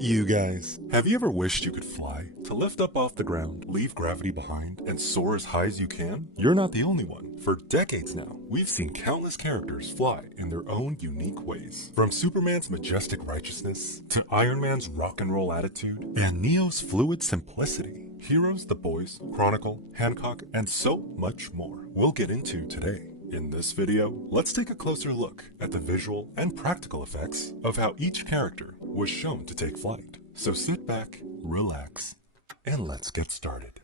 You guys, have you ever wished you could fly? To lift up off the ground, leave gravity behind, and soar as high as you can? You're not the only one. For decades now, we've seen countless characters fly in their own unique ways. From Superman's majestic righteousness, to Iron Man's rock and roll attitude, and Neo's fluid simplicity. Heroes, the Boys, Chronicle, Hancock, and so much more we'll get into today. In this video, let's take a closer look at the visual and practical effects of how each character was shown to take flight. So sit back, relax, and let's get started.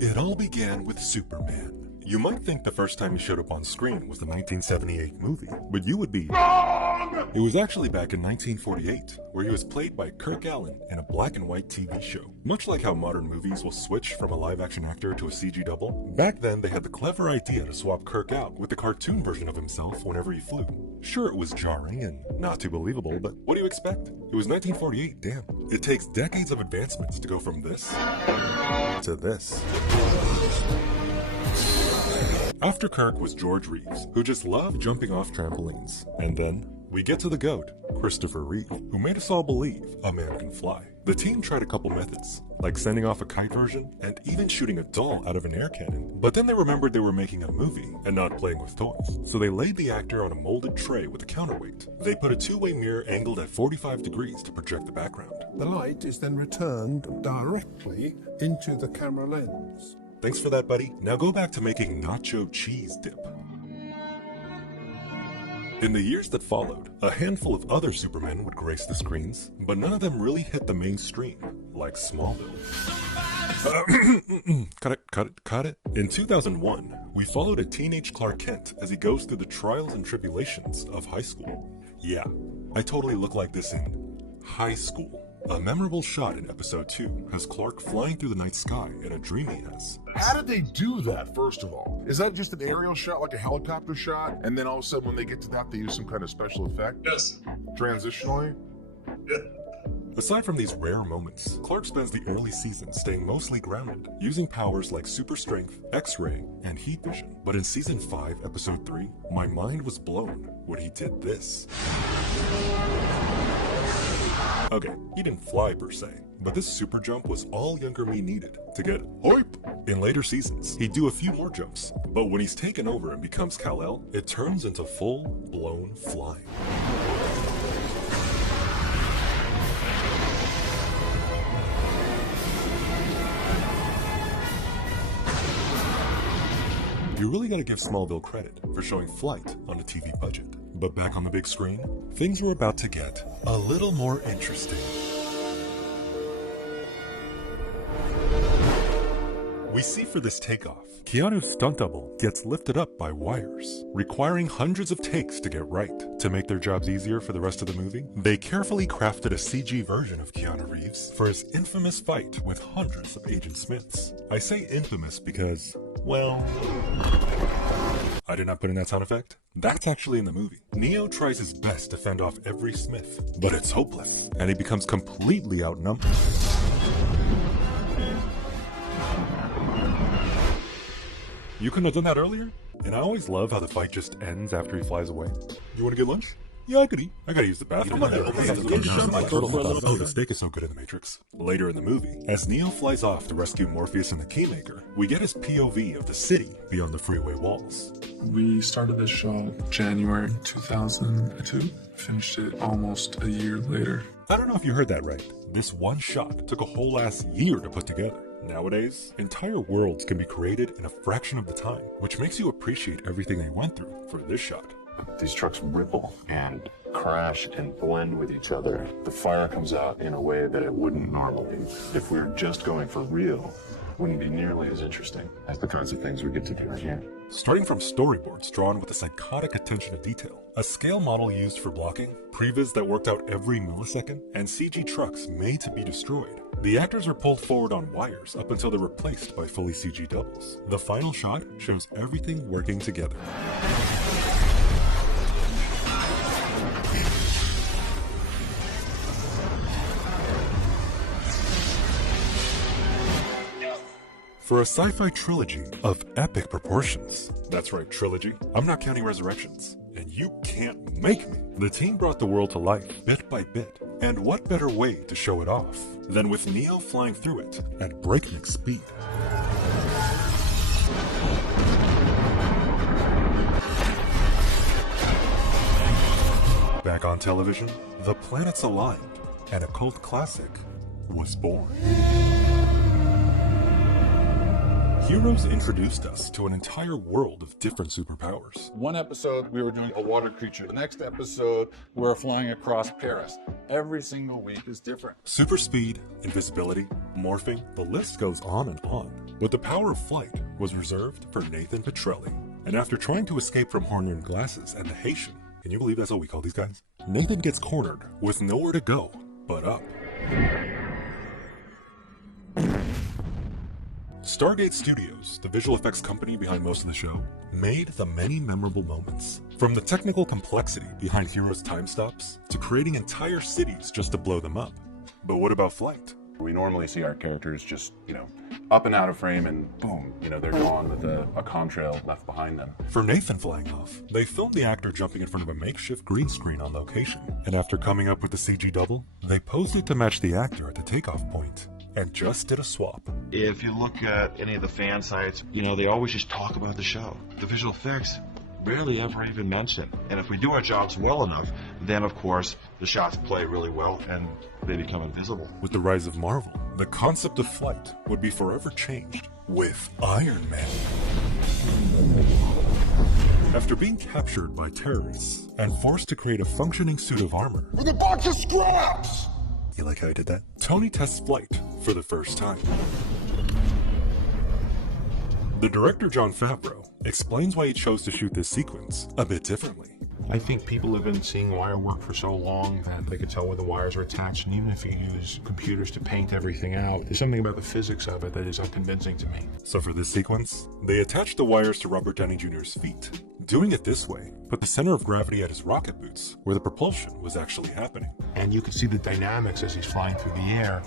It all began with Superman. You might think the first time he showed up on screen was the 1978 movie, but you would be wrong! It was actually back in 1948, where he was played by Kirk Alyn in a black and white TV show. Much like how modern movies will switch from a live-action actor to a CG double, back then they had the clever idea to swap Kirk out with the cartoon version of himself whenever he flew. Sure, it was jarring and not too believable, but what do you expect? It was 1948, damn. It takes decades of advancements to go from this to this. After Kirk was George Reeves, who just loved jumping off trampolines. And then we get to the GOAT, Christopher Reeve, who made us all believe a man can fly. The team tried a couple methods, like sending off a kite version and even shooting a doll out of an air cannon. But then they remembered they were making a movie and not playing with toys. So they laid the actor on a molded tray with a counterweight. They put a two-way mirror angled at 45 degrees to project the background. The light is then returned directly into the camera lens. Thanks for that, buddy. Now go back to making nacho cheese dip. In the years that followed, a handful of other Supermen would grace the screens, but none of them really hit the mainstream, like Smallville. Cut it. In 2001, we followed a teenage Clark Kent as he goes through the trials and tribulations of high school. Yeah, I totally look like this in high school. A memorable shot in episode 2 has Clark flying through the night sky in a dream he has. How did they do that, first of all? Is that just an aerial shot, like a helicopter shot? And then all of a sudden when they get to that, they use some kind of special effect? Yes. Transitionally? Yeah. Aside from these rare moments, Clark spends the early season staying mostly grounded, using powers like super strength, X-ray, and heat vision. But in season 5, episode 3, my mind was blown when he did this. Okay, he didn't fly per se, but this super jump was all younger me needed to get hype. In later seasons, he'd do a few more jumps, but when he's taken over and becomes Kal-El, it turns into full-blown flying. You really gotta give Smallville credit for showing flight on a TV budget. But back on the big screen, things were about to get a little more interesting. We see for this takeoff, Keanu's stunt double gets lifted up by wires, requiring hundreds of takes to get right. To make their jobs easier for the rest of the movie, they carefully crafted a CG version of Keanu Reeves for his infamous fight with hundreds of Agent Smiths. I say infamous because, well, I did not put in that sound effect. That's actually in the movie. Neo tries his best to fend off every Smith, but it's hopeless, and he becomes completely outnumbered. You couldn't have done that earlier? And I always love how the fight just ends after he flies away. You wanna get lunch? Yeah, I could eat. I gotta use the bathroom. Oh, the steak is so good in the Matrix. Later in the movie, as Neo flies off to rescue Morpheus and the Keymaker, we get his POV of the city beyond the freeway walls. We started this show January 2002. Finished it almost a year later. I don't know if you heard that right. This one shot took a whole ass year to put together. Nowadays, entire worlds can be created in a fraction of the time, which makes you appreciate everything they went through for this shot. These trucks ripple and crash and blend with each other. The fire comes out in a way that it wouldn't normally. If we were just going for real, it wouldn't be nearly as interesting as the kinds of things we get to do here. Starting from storyboards drawn with a psychotic attention to detail, a scale model used for blocking, previs that worked out every millisecond, and CG trucks made to be destroyed. The actors are pulled forward on wires up until they're replaced by fully CG doubles. The final shot shows everything working together. for a sci-fi trilogy of epic proportions. That's right, trilogy. I'm not counting Resurrections. And you can't make me. The team brought the world to life, bit by bit. And what better way to show it off than with Neo flying through it at breakneck speed? Back on television, the planets aligned, and a cult classic was born. Heroes introduced us to an entire world of different superpowers. One episode, we were doing a water creature. The next episode, we were flying across Paris. Every single week is different. Super speed, invisibility, morphing, the list goes on and on. But the power of flight was reserved for Nathan Petrelli. And after trying to escape from horn-rimmed glasses and the Haitian, can you believe that's what we call these guys? Nathan gets cornered with nowhere to go but up. Stargate Studios, the visual effects company behind most of the show, made the many memorable moments. From the technical complexity behind heroes' time stops, to creating entire cities just to blow them up. But what about flight? We normally see our characters just, up and out of frame and boom, they're gone with a contrail left behind them. For Nathan flying off, they filmed the actor jumping in front of a makeshift green screen on location. And after coming up with the CG double, they posed it to match the actor at the takeoff point. And just did a swap. If you look at any of the fan sites, they always just talk about the show. The visual effects rarely ever even mentioned. And if we do our jobs well enough, then of course the shots play really well and they become invisible. With the rise of Marvel, the concept of flight would be forever changed with Iron Man. After being captured by terrorists and forced to create a functioning suit of armor. With a bunch of scraps! You like how I did that? Tony tests flight for the first time. The director, Jon Favreau, explains why he chose to shoot this sequence a bit differently. I think people have been seeing wire work for so long that they could tell where the wires are attached, and even if you use computers to paint everything out, there's something about the physics of it that is unconvincing to me. So for this sequence, they attached the wires to Robert Downey Jr.'s feet. Doing it this way put the center of gravity at his rocket boots, where the propulsion was actually happening. And you can see the dynamics as he's flying through the air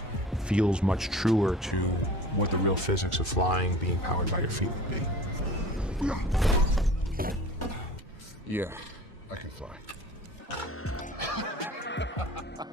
feels much truer to what the real physics of flying, being powered by your feet would be. Yeah, I can fly.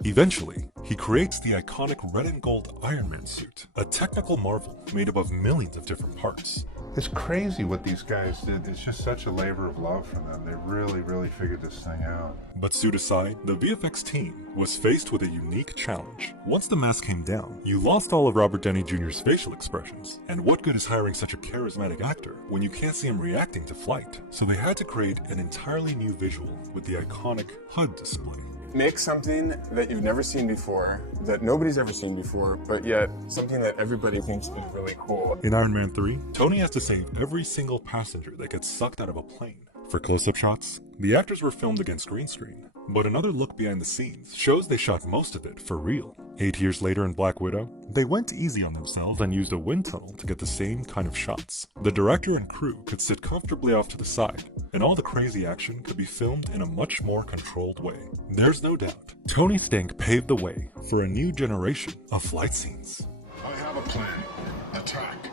Eventually, he creates the iconic red and gold Iron Man suit, a technical marvel made up of millions of different parts. It's crazy what these guys did. It's just such a labor of love for them. They really figured this thing out. But suit aside, the VFX team was faced with a unique challenge. Once the mask came down, you lost all of Robert Downey Jr.'s facial expressions. And what good is hiring such a charismatic actor when you can't see him reacting to flight? So they had to create an entirely new visual with the iconic HUD display. Make something that you've never seen before, that nobody's ever seen before, but yet something that everybody thinks is really cool. In Iron Man 3, Tony has to save every single passenger that gets sucked out of a plane. For close-up shots, the actors were filmed against green screen, but another look behind the scenes shows they shot most of it for real. 8 years later in Black Widow, they went easy on themselves and used a wind tunnel to get the same kind of shots. The director and crew could sit comfortably off to the side, and all the crazy action could be filmed in a much more controlled way. There's no doubt, Tony Stank paved the way for a new generation of flight scenes. I have a plan. Attack.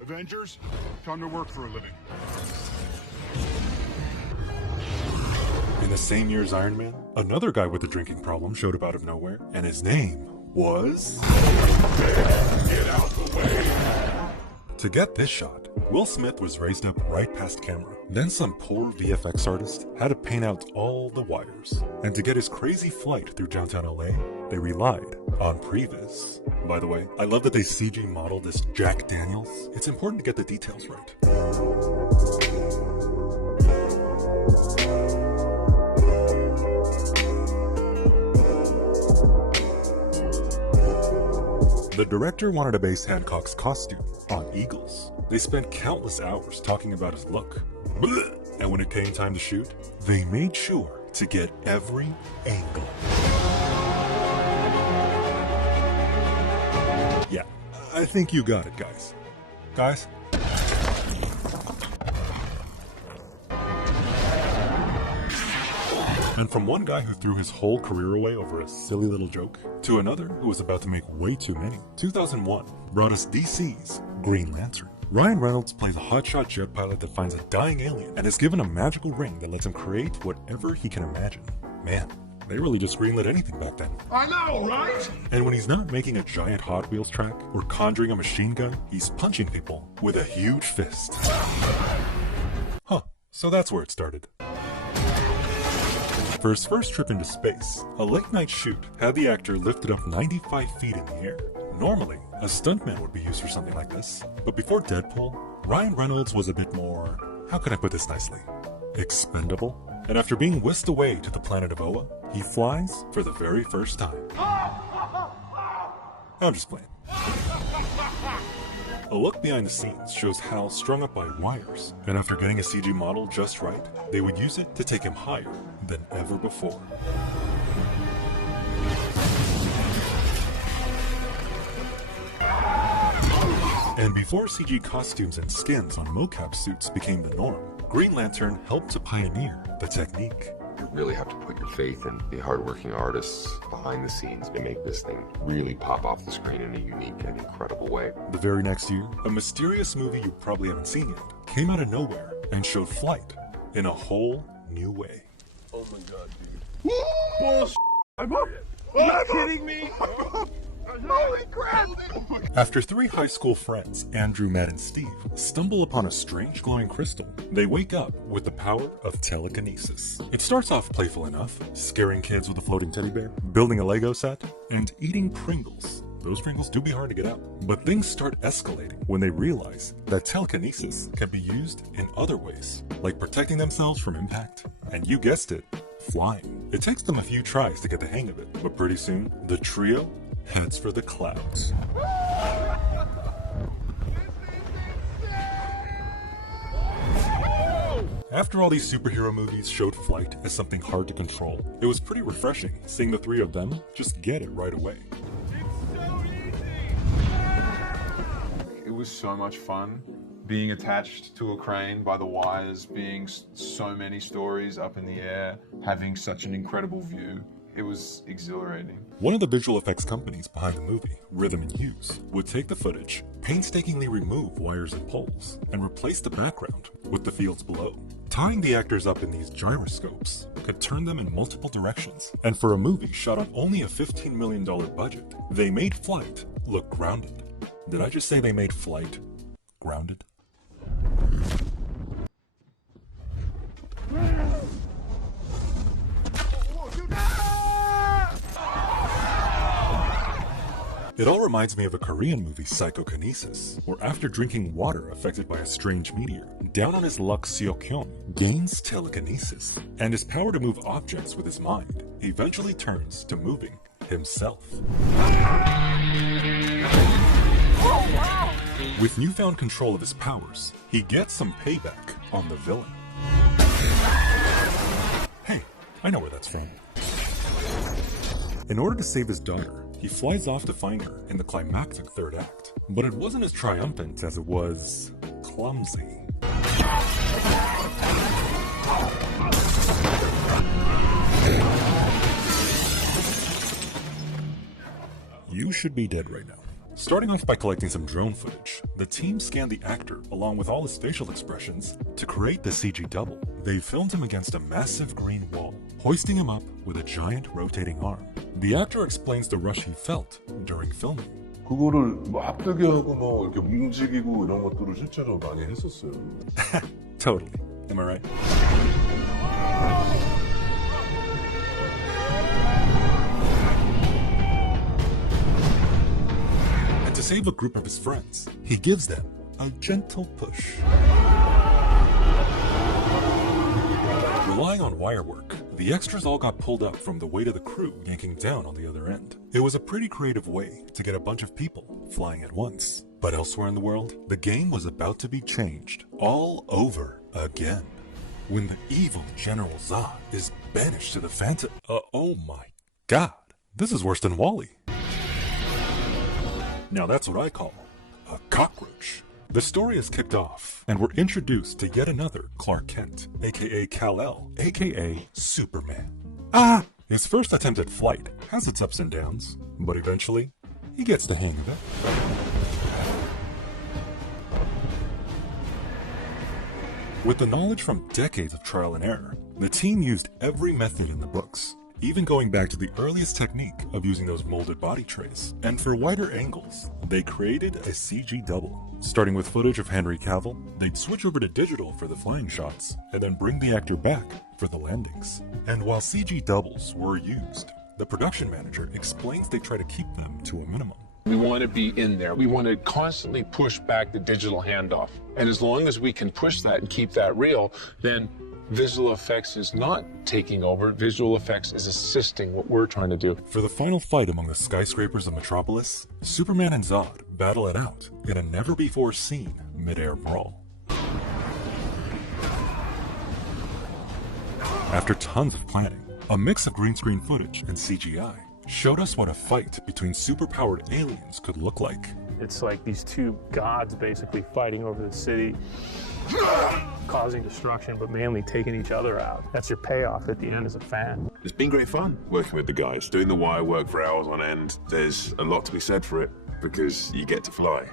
Avengers, time to work for a living. In the same year as Iron Man, another guy with a drinking problem showed up out of nowhere, and his name was... Get out the way! To get this shot, Will Smith was raised up right past camera. Then some poor VFX artist had to paint out all the wires. And to get his crazy flight through downtown LA, they relied on previs. By the way, I love that they CG modeled this Jack Daniels. It's important to get the details right. The director wanted to base Hancock's costume on eagles. They spent countless hours talking about his look. And when it came time to shoot, they made sure to get every angle. Yeah, I think you got it, guys. Guys? And from one guy who threw his whole career away over a silly little joke, to another who was about to make way too many, 2001 brought us DC's Green Lantern. Ryan Reynolds plays a hotshot jet pilot that finds a dying alien and is given a magical ring that lets him create whatever he can imagine. Man, they really just greenlit anything back then. I know, right? And when he's not making a giant Hot Wheels track or conjuring a machine gun, he's punching people with a huge fist. Huh, so that's where it started. For his first trip into space, a late-night shoot had the actor lifted up 95 feet in the air. Normally, a stuntman would be used for something like this. But before Deadpool, Ryan Reynolds was a bit more, how can I put this nicely, expendable? And after being whisked away to the planet of Oa, he flies for the very first time. I'm just playing. A look behind the scenes shows Hal strung up by wires, and after getting a CG model just right, they would use it to take him higher than ever before. And before CG costumes and skins on mocap suits became the norm, Green Lantern helped to pioneer the technique. You really have to put your faith in the hardworking artists behind the scenes to make this thing really pop off the screen in a unique and incredible way. The very next year, a mysterious movie you probably haven't seen yet came out of nowhere and showed flight in a whole new way. Oh my god, dude. Bullshit! Are you kidding me? Holy crap! After three high school friends, Andrew, Matt, and Steve, stumble upon a strange glowing crystal, they wake up with the power of telekinesis. It starts off playful enough, scaring kids with a floating teddy bear, building a Lego set, and eating Pringles. Those Pringles do be hard to get out. But things start escalating when they realize that telekinesis can be used in other ways, like protecting themselves from impact, and you guessed it, flying. It takes them a few tries to get the hang of it, but pretty soon, the trio heads for the clouds. After all these superhero movies showed flight as something hard to control, it was pretty refreshing seeing the three of them just get it right away. It was so much fun being attached to a crane by the wires, being so many stories up in the air, having such an incredible view. It was exhilarating. One of the visual effects companies behind the movie, Rhythm and Hues, would take the footage, painstakingly remove wires and poles, and replace the background with the fields below. Tying the actors up in these gyroscopes could turn them in multiple directions, and for a movie shot on only a $15 million budget, they made flight look grounded. Did I just say they made flight grounded? It all reminds me of a Korean movie, Psychokinesis, where after drinking water affected by a strange meteor, down on his luck Seok-hyun gains telekinesis, and his power to move objects with his mind eventually turns to moving himself. With newfound control of his powers, he gets some payback on the villain. Hey, I know where that's from. In order to save his daughter, he flies off to find her in the climactic third act. But it wasn't as triumphant as it was clumsy. You should be dead right now. Starting off by collecting some drone footage, the team scanned the actor along with all his facial expressions to create the CG double. They filmed him against a massive green wall, hoisting him up with a giant rotating arm. The actor explains the rush he felt during filming. 그거를 뭐 앞들게 하고 뭐 이렇게 움직이고 이런 것들을 실제로 많이 했었어요. Totally. Am I right? And to save a group of his friends, he gives them a gentle push. Relying on wire work, the extras all got pulled up from the weight of the crew yanking down on the other end. It was a pretty creative way to get a bunch of people flying at once. But elsewhere in the world, the game was about to be changed all over again. When the evil General Zod is banished to the oh my god, this is worse than WALL-E. Now that's what I call a cockroach The story is kicked off, and we're introduced to yet another Clark Kent, aka Kal-El, aka Superman. His first attempt at flight has its ups and downs, but eventually, he gets the hang of it. With the knowledge from decades of trial and error, the team used every method in the books, even going back to the earliest technique of using those molded body trays. And for wider angles, they created a CG double. Starting with footage of Henry Cavill, they'd switch over to digital for the flying shots, and then bring the actor back for the landings. And while CG doubles were used, the production manager explains they try to keep them to a minimum. We want to be in there. We want to constantly push back the digital handoff. And as long as we can push that and keep that real, then visual effects is not taking over. Visual effects is assisting what we're trying to do. For the final fight among the skyscrapers of Metropolis, Superman and Zod battle it out in a never-before-seen mid-air brawl. After tons of planning, a mix of green screen footage and CGI showed us what a fight between superpowered aliens could look like. It's like these two gods basically fighting over the city, causing destruction, but mainly taking each other out. That's your payoff at the end as a fan. It's been great fun working with the guys. Doing the wire work for hours on end, there's a lot to be said for it because you get to fly,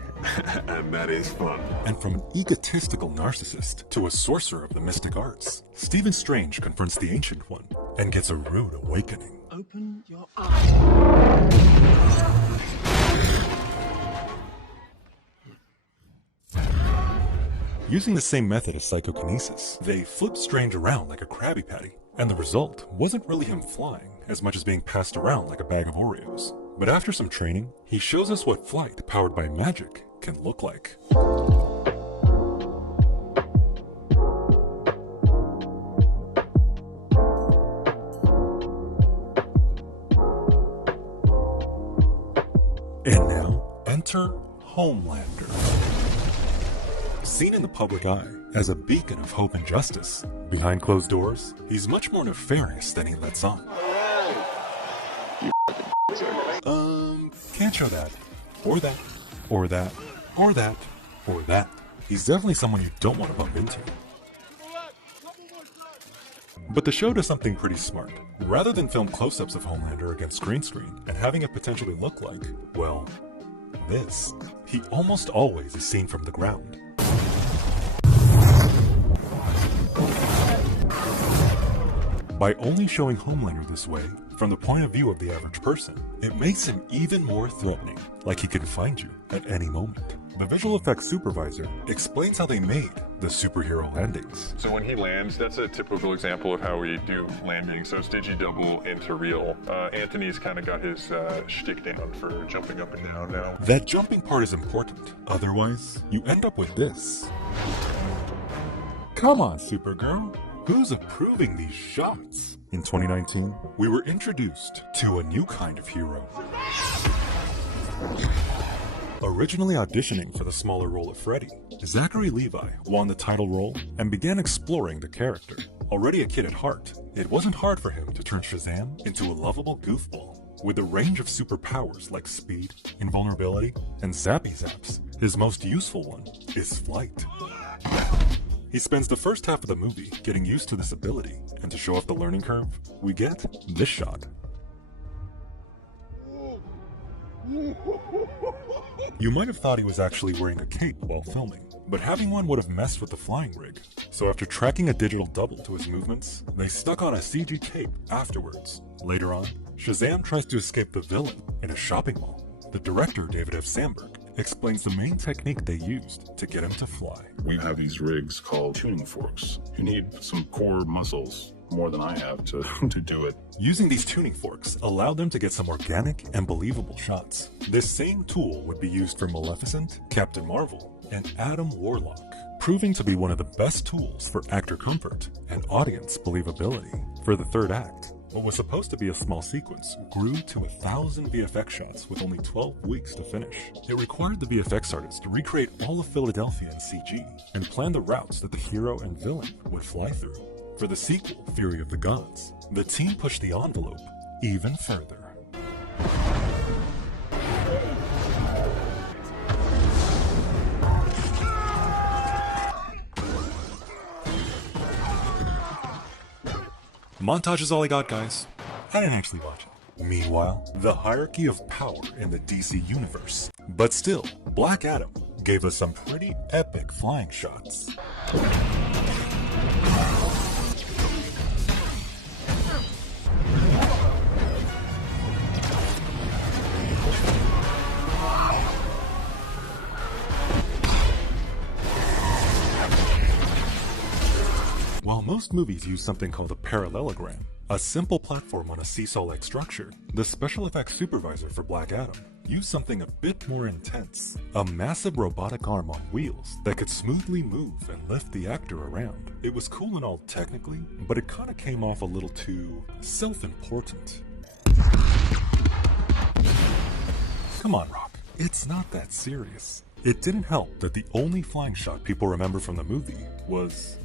and that is fun. And from an egotistical narcissist to a sorcerer of the mystic arts, Stephen Strange confronts the Ancient One and gets a rude awakening. Open your eyes. Using the same method as psychokinesis, they flipped Strange around like a Krabby Patty, and the result wasn't really him flying as much as being passed around like a bag of Oreos. But after some training, he shows us what flight powered by magic can look like. And now, enter Homelander. Seen in the public eye as a beacon of hope and justice, behind closed doors, he's much more nefarious than he lets on. Can't show that. Or that. Or that. Or that. Or that. He's definitely someone you don't want to bump into. But the show does something pretty smart. Rather than film close-ups of Homelander against green screen and having it potentially look like, well, this, he almost always is seen from the ground. By only showing Homelander this way, from the point of view of the average person, it makes him even more threatening, like he can find you at any moment. The visual effects supervisor explains how they made the superhero landings. So when he lands, that's a typical example of how we do landings. So it's digi-double into real. Anthony's kind of got his shtick down for jumping up and down now. That jumping part is important. Otherwise, you end up with this. Come on, Supergirl. Who's approving these shots? In 2019, we were introduced to a new kind of hero. Originally auditioning for the smaller role of Freddy, Zachary Levi won the title role and began exploring the character. Already a kid at heart, it wasn't hard for him to turn Shazam into a lovable goofball. With a range of superpowers like speed, invulnerability, and zappy zaps, his most useful one is flight. He spends the first half of the movie getting used to this ability, and to show off the learning curve, we get this shot. You might have thought he was actually wearing a cape while filming, but having one would have messed with the flying rig. So after tracking a digital double to his movements, they stuck on a CG cape afterwards. Later on, Shazam tries to escape the villain in a shopping mall. The director, David F. Sandberg, explains the main technique they used to get him to fly. We have these rigs called tuning forks. You need some core muscles, more than I have, to do it. Using these tuning forks allowed them to get some organic and believable shots. This same tool would be used for Maleficent, Captain Marvel, and Adam Warlock, proving to be one of the best tools for actor comfort and audience believability. For the third act, what was supposed to be a small sequence grew to 1,000 VFX shots with only 12 weeks to finish. It required the VFX artist to recreate all of Philadelphia in CG and plan the routes that the hero and villain would fly through. For the sequel, Fury of the Gods, the team pushed the envelope even further. Montage is all I got, guys. I didn't actually watch it. Meanwhile, the hierarchy of power in the DC universe. But still, Black Adam gave us some pretty epic flying shots. While most movies use something called a parallelogram, a simple platform on a seesaw-like structure, the special effects supervisor for Black Adam used something a bit more intense. A massive robotic arm on wheels that could smoothly move and lift the actor around. It was cool and all technically, but it kinda came off a little too self-important. Come on, Rock. It's not that serious. It didn't help that the only flying shot people remember from the movie was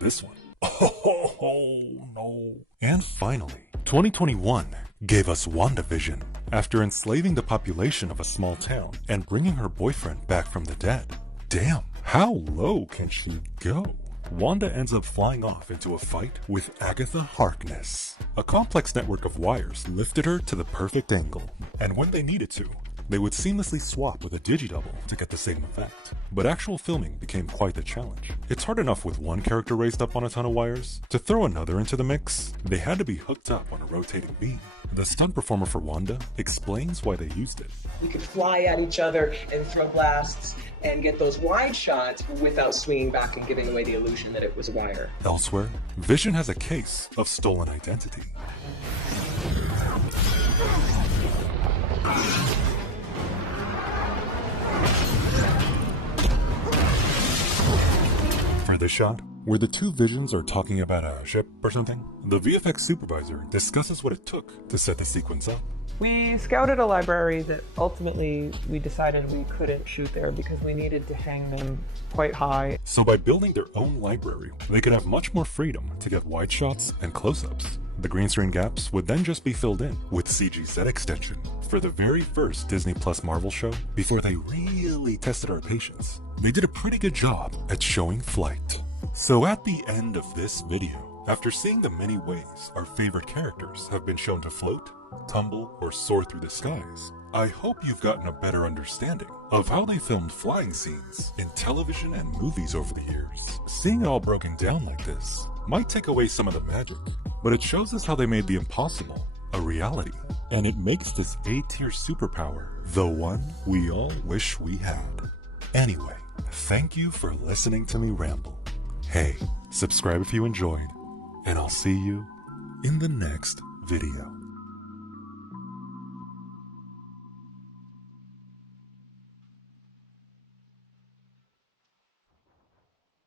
this one. Oh, no. And finally, 2021 gave us WandaVision. After enslaving the population of a small town and bringing her boyfriend back from the dead. Damn, how low can she go? Wanda ends up flying off into a fight with Agatha Harkness. A complex network of wires lifted her to the perfect angle, and when they needed to, they would seamlessly swap with a digidouble to get the same effect. But actual filming became quite the challenge. It's hard enough with one character raised up on a ton of wires. To throw another into the mix, they had to be hooked up on a rotating beam. The stunt performer for Wanda explains why they used it. We could fly at each other and throw blasts and get those wide shots without swinging back and giving away the illusion that it was a wire. Elsewhere, Vision has a case of stolen identity. For this shot, where the two Visions are talking about a ship or something, the VFX supervisor discusses what it took to set the sequence up. We scouted a library that ultimately we decided we couldn't shoot there because we needed to hang them quite high. So by building their own library, they could have much more freedom to get wide shots and close-ups. The green screen gaps would then just be filled in with CG set extension. For the very first Disney Plus Marvel show, before they really tested our patience, they did a pretty good job at showing flight. So at the end of this video, after seeing the many ways our favorite characters have been shown to float, tumble, or soar through the skies, I hope you've gotten a better understanding of how they filmed flying scenes in television and movies over the years. Seeing it all broken down like this might take away some of the magic, but it shows us how they made the impossible a reality. And it makes this A-tier superpower the one we all wish we had. Anyway, thank you for listening to me ramble. Hey, subscribe if you enjoyed, and I'll see you in the next video.